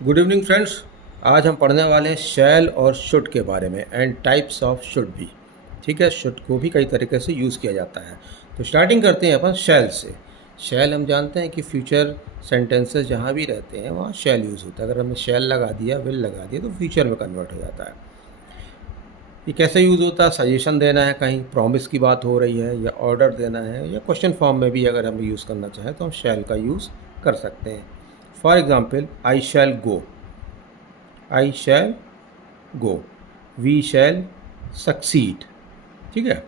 Good evening friends. आज हम पढ़ने वाले हैं शैल और शुड के बारे में एंड टाइप्स ऑफ शुड भी। ठीक है, शुड को भी कई तरीके से यूज़ किया जाता है। तो स्टार्टिंग करते हैं अपन शैल से। शैल हम जानते हैं कि फ्यूचर सेंटेंसेस जहाँ भी रहते हैं वहाँ शैल यूज़ होता है। अगर हमने शैल लगा दिया, विल लगा दिया तो फ्यूचर में कन्वर्ट हो जाता है। ये कैसे यूज़ होता है? सजेशन देना है, कहीं प्रॉमिस की बात हो रही है, या ऑर्डर देना है, या क्वेश्चन फॉर्म में भी अगर हम यूज़ करना चाहें तो हम शैल का यूज़ कर सकते हैं। For example, I shall go, I shall go, we shall succeed. ठीक है,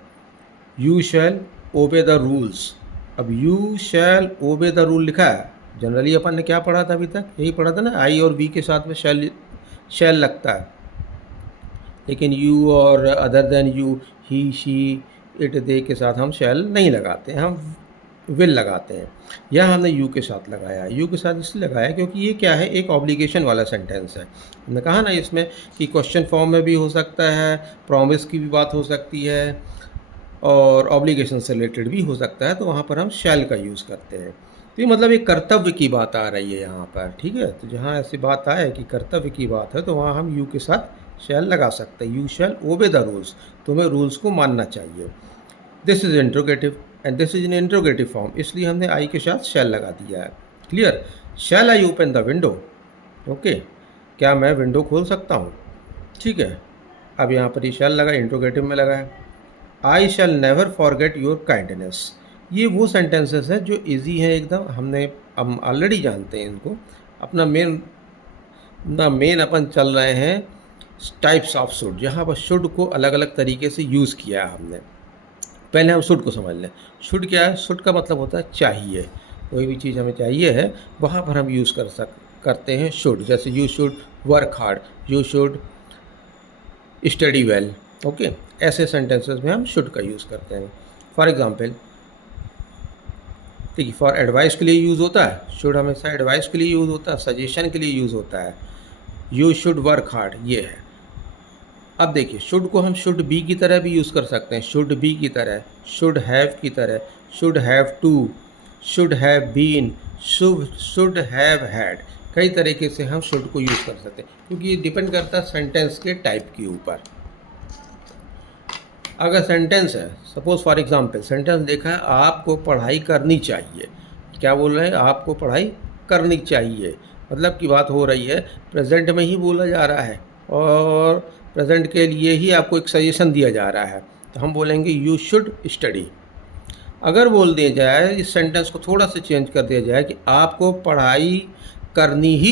you shall obey the rules. अब you shall obey the rule लिखा है, जनरली अपन ने क्या पढ़ा था अभी तक? यही पढ़ा था ना, आई और वी के साथ में शैल लगता है, लेकिन यू और other than you, he she it they के साथ हम शैल नहीं लगाते हैं, हम विल लगाते हैं। यह हमने यू के साथ लगाया। यू के साथ इसलिए लगाया क्योंकि ये क्या है, एक ऑब्लिगेशन वाला सेंटेंस है। हमने कहा ना इसमें कि क्वेश्चन फॉर्म में भी हो सकता है, प्रॉमिस की भी बात हो सकती है, और ऑब्लिगेशन से रिलेटेड भी हो सकता है, तो वहाँ पर हम शैल का यूज़ करते हैं। तो ये मतलब एक कर्तव्य की बात आ रही है यहाँ पर। ठीक है, तो जहाँ ऐसी बात आए कि कर्तव्य की बात है तो वहाँ हम यू के साथ शैल लगा सकते हैं। You shall obey the rules, तुम्हें रूल्स को मानना चाहिए। This is interrogative and this is in interrogative form, इसलिए हमने आई के साथ शैल लगा दिया है। Clear? Shall I open the window? Okay, क्या मैं विंडो खोल सकता हूँ? ठीक है, अब यहाँ पर ये शैल लगा, इंट्रोगेटिव में लगा है। I shall never forget your kindness. ये वो सेंटेंसेस हैं जो इजी हैं एकदम, हम ऑलरेडी जानते हैं इनको। अपना मेन अपन चल रहे हैं टाइप्स ऑफ शुड, जहाँ पर शुड को अलग अलग तरीके से यूज़ किया है हमने। पहले हम शुड को समझ लें। शुड क्या है? शुड का मतलब होता है चाहिए। कोई भी चीज़ हमें चाहिए है, वहाँ पर हम यूज़ करते हैं शुड। जैसे you should work hard, you should study well. Okay, ऐसे सेंटेंसेस में हम शुड का यूज़ करते हैं। फॉर एग्जाम्पल, ठीक है, फॉर एडवाइस के लिए यूज़ होता है शुड, हमेशा एडवाइस के लिए यूज़ होता है, सजेशन के लिए यूज़ होता है। यू शुड वर्क हार्ड, ये है। अब देखिए, शुड को हम शुड बी की तरह भी यूज़ कर सकते हैं, शुड बी की तरह, शुड हैव की तरह, should have to, should have been, should have had. कई तरीके से हम शुड को यूज़ कर सकते हैं, क्योंकि ये डिपेंड करता है सेंटेंस के टाइप के ऊपर। अगर सेंटेंस है, सपोज फॉर एग्जांपल सेंटेंस देखा है, आपको पढ़ाई करनी चाहिए। क्या बोल रहे हैं? आपको पढ़ाई करनी चाहिए, मतलब की बात हो रही है, प्रेजेंट में ही बोला जा रहा है और प्रेजेंट के लिए ही आपको एक सजेशन दिया जा रहा है, तो हम बोलेंगे यू शुड स्टडी। अगर बोल दिया जाए, इस सेंटेंस को थोड़ा सा चेंज कर दिया जाए कि आपको पढ़ाई करनी ही